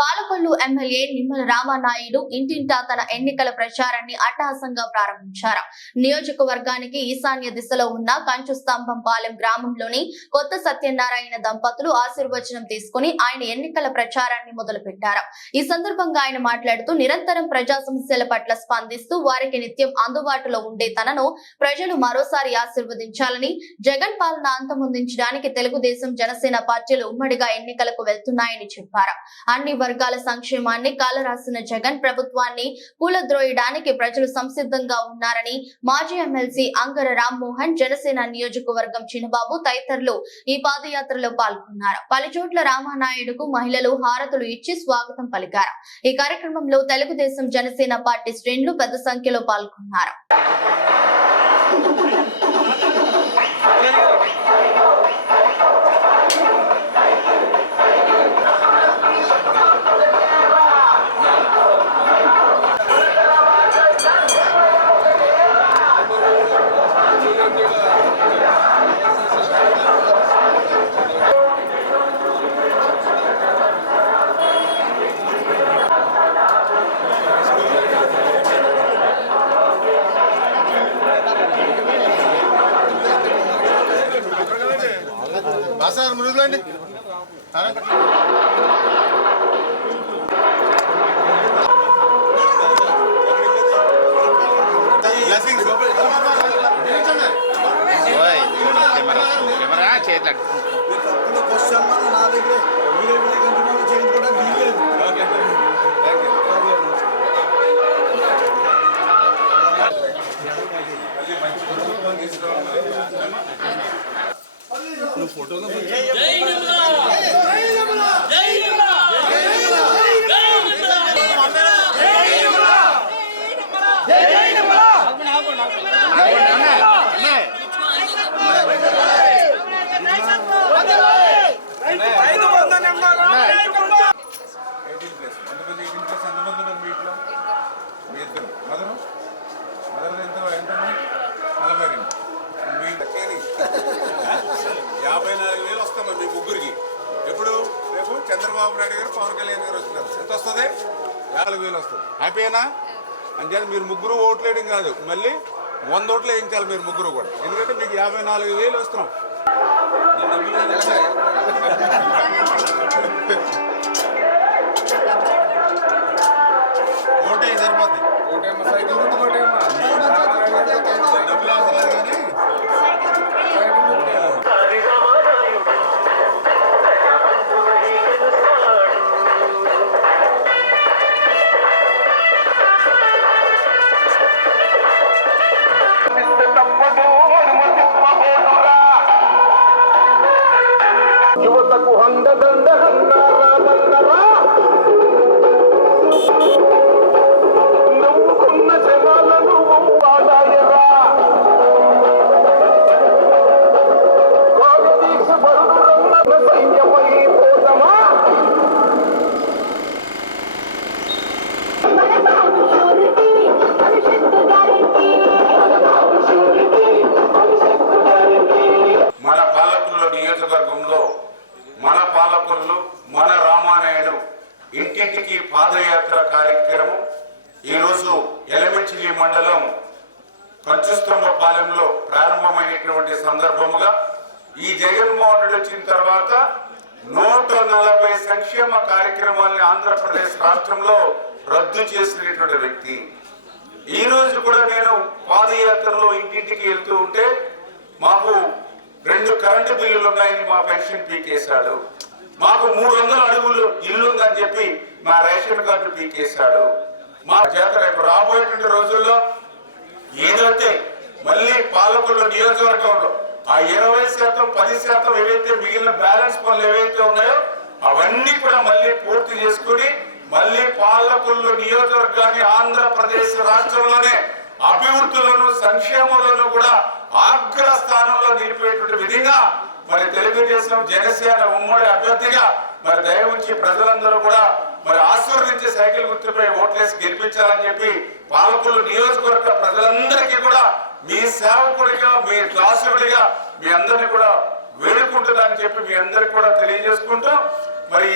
Palakollu MLA Nimmala Ramanaidu ఇంటింటా తన ఎన్నికల ప్రచారాన్ని అట్టహాసంగా ప్రారంభించారు. నియోజకవర్గానికి ఈశాన్య దిశలో ఉన్న కంచు స్తంభం పాలెం గ్రామంలోని కొత్త సత్యనారాయణ దంపతులు ఆశీర్వచనం తీసుకుని ఆయన ఎన్నికల ప్రచారాన్ని మొదలుపెట్టారు. ఈ సందర్భంగా ఆయన మాట్లాడుతూ నిరంతరం ప్రజా సమస్యల పట్ల స్పందిస్తూ వారికి నిత్యం అందుబాటులో ఉండే తనను ప్రజలు మరోసారి ఆశీర్వదించాలని జగన్ పాలన అంతమొందించడానికి తెలుగుదేశం జనసేన పార్టీలు ఉమ్మడిగా ఎన్నికలకు వెళ్తున్నాయని చెప్పారు. అన్ని వర్గాల సంక్షేమాన్ని కాలరాసిన జగన్ ప్రభుత్వాన్ని కూలద్రోయడానికి ప్రజలు సంసిద్ధంగా ఉన్నారని మాజీ ఎమ్మెల్సీ అంగర రామ్మోహన్ జనసేన నియోజకవర్గం చిన్నబాబు తదితరులు ఈ పాదయాత్రలో పాల్గొన్నారు. పలుచోట్ల రామానాయుడుకు మహిళలు హారతులు ఇచ్చి స్వాగతం పలికారు. ఈ కార్యక్రమంలో తెలుగుదేశం జనసేన పార్టీ శ్రేణులు పెద్ద సంఖ్యలో పాల్గొన్నారు. సార్ మృదులండి కెమెరా మన నా దగ్గర చేయించుకోవడం వీలేదు ఎయిటీన్ కళ్యాణ్ గారు వస్తున్నారు. ఎంత వస్తుంది? నాలుగు వేలు వస్తుంది. హ్యాపీనా అంతే మీరు ముగ్గురు ఓట్లేయడం కాదు. మళ్ళీ వంద ఓట్లు వేయించాలి మీరు ముగ్గురు కూడా. ఎందుకంటే మీకు యాభై నాలుగు వేలు వస్తున్నాం. నీ డబ్బులు ఓటే సరిపోద్ది. ఒకటేమో సైకిల్ جهنم ఇంటింటికి పాదయాత్ర కార్యక్రమం. ఈరోజు ఎలమెంచిలి మండలం పంచుస్తంభపాలెంలో ప్రారంభమైనటువంటి సందర్భముగా ఈ జగన్మోహన్ రెడ్డి వచ్చిన తర్వాత నూట నలభై సంక్షేమ కార్యక్రమాల్ని ఆంధ్రప్రదేశ్ రాష్ట్రంలో రద్దు చేసినటువంటి వ్యక్తి. ఈ రోజు కూడా నేను పాదయాత్రలో ఇంటింటికి వెళ్తూ ఉంటే మాకు రెండు కరెంటు బిల్లులు ఉన్నాయని మా పెన్షన్ పీకేశాడు. మాకు మూడు వందల అడుగులు ఇల్లు ఉందని చెప్పి మా రేషన్ కార్డు పీకేశాడు. మా చేత రేపు రాబోయేటువంటి రోజుల్లో ఏదైతే మళ్ళీ పాలకుల నియోజకవర్గంలో ఆ ఇరవై శాతం పది శాతం ఏవైతే మిగిలిన బ్యాలెన్స్ పనులు ఏవైతే ఉన్నాయో అవన్నీ కూడా మళ్ళీ పూర్తి చేసుకుని మళ్ళీ పాలకులు నియోజకవర్గాన్ని ఆంధ్రప్రదేశ్ రాష్ట్రంలోనే అభివృద్ధిలోను సంక్షేమంలోనూ కూడా అగ్ర స్థానంలో నిలిపేటువంటి విధంగా మరి తెలుగుదేశం జనసేన ఉమ్మడి అభ్యర్థిగా మరి దయ ఉంచి ప్రజలందరూ కూడా మరి ఆశీర్వదించి సైకిల్ గుర్తుపై ఓట్లేసి గెలిపించాలని చెప్పి పాలకులు నియోజకవర్గ ప్రజలందరికీ కూడా మీ సేవకుడిగా మీ దాసుడిగా మీ అందరినీ కూడా వేడుకుంటున్నారని చెప్పి మీ అందరికి కూడా తెలియజేసుకుంటూ మరి